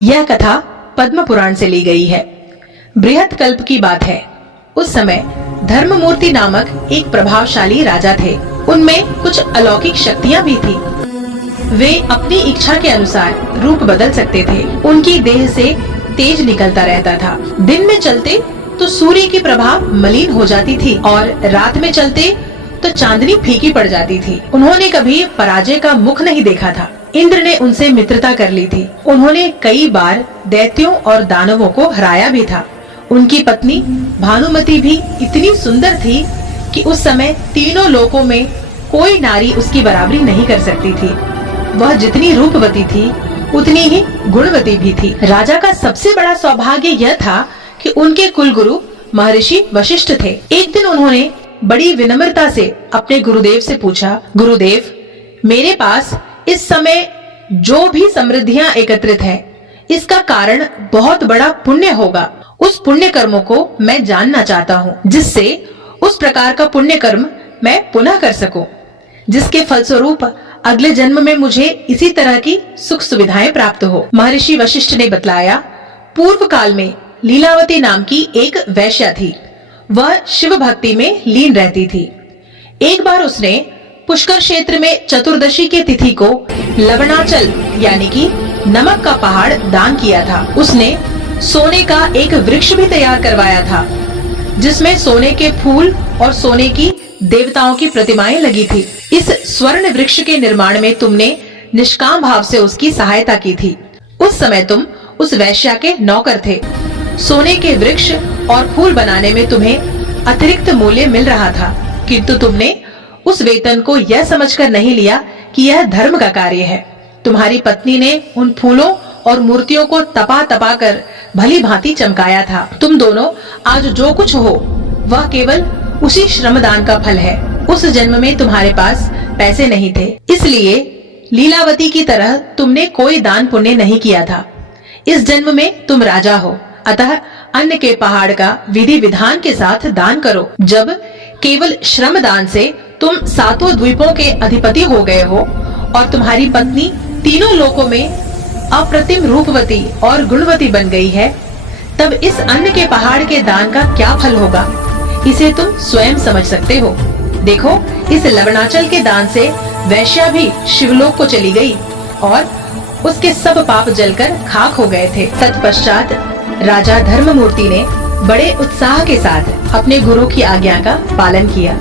यह कथा पद्म पुराण से ली गई है। बृहत कल्प की बात है। उस समय धर्ममूर्ति नामक एक प्रभावशाली राजा थे। उनमें कुछ अलौकिक शक्तियाँ भी थी। वे अपनी इच्छा के अनुसार रूप बदल सकते थे। उनकी देह से तेज निकलता रहता था। दिन में चलते तो सूर्य की प्रभा मलिन हो जाती थी और रात में चलते तो चांदनी फीकी पड़ जाती थी। उन्होंने कभी पराजय का मुख नहीं देखा था। इंद्र ने उनसे मित्रता कर ली थी। उन्होंने कई बार दैत्यों और दानवों को हराया भी था। उनकी पत्नी भानुमति भी इतनी सुंदर थी कि उस समय तीनों लोकों में कोई नारी उसकी बराबरी नहीं कर सकती थी। वह जितनी रूपवती थी उतनी ही गुणवती भी थी। राजा का सबसे बड़ा सौभाग्य यह था कि उनके कुलगुरु महर्षि वशिष्ठ थे। एक दिन उन्होंने बड़ी विनम्रता से अपने गुरुदेव से पूछा, गुरुदेव, मेरे पास इस समय जो भी समृद्धियां एकत्रित है, इसका कारण बहुत बड़ा पुण्य होगा। उस पुण्य कर्मों को मैं जानना चाहता हूँ, जिससे उस प्रकार का पुण्य कर्म मैं पुनः कर सकूं, जिसके फलस्वरूप अगले जन्म में मुझे इसी तरह की सुख सुविधाएं प्राप्त हो। महर्षि वशिष्ठ ने बतलाया, पूर्व काल में लीलावती नाम की एक वैश्या थी। वह शिव भक्ति में लीन रहती थी। एक बार उसने पुष्कर क्षेत्र में चतुर्दशी के तिथि को लवणाचल यानी कि नमक का पहाड़ दान किया था। उसने सोने का एक वृक्ष भी तैयार करवाया था, जिसमें सोने के फूल और सोने की देवताओं की प्रतिमाएं लगी थी। इस स्वर्ण वृक्ष के निर्माण में तुमने निष्काम भाव से उसकी सहायता की थी। उस समय तुम उस वैश्या के नौकर थे। सोने के वृक्ष और फूल बनाने में तुम्हें अतिरिक्त मूल्य मिल रहा था, किंतु तुमने उस वेतन को यह समझकर नहीं लिया कि यह धर्म का कार्य है। तुम्हारी पत्नी ने उन फूलों और मूर्तियों को तपा तपा कर भली भांति चमकाया था। तुम दोनों आज जो कुछ हो वह केवल उसी श्रमदान का फल है। उस जन्म में तुम्हारे पास पैसे नहीं थे, इसलिए लीलावती की तरह तुमने कोई दान पुण्य नहीं किया था। इस जन्म में तुम राजा हो, अतः अन्न के पहाड़ का विधि विधान के साथ दान करो। जब केवल श्रम दान से तुम 7 द्वीपों के अधिपति हो गए हो और तुम्हारी पत्नी तीनों लोकों में अप्रतिम रूपवती और गुणवती बन गई है, तब इस अन्न के पहाड़ के दान का क्या फल होगा, इसे तुम स्वयं समझ सकते हो। देखो, इस लवणाचल के दान से वैश्या भी शिवलोक को चली गई और उसके सब पाप जलकर खाक हो गए थे। तत्पश्चात राजा धर्ममूर्ति ने बड़े उत्साह के साथ अपने गुरु की आज्ञा का पालन किया।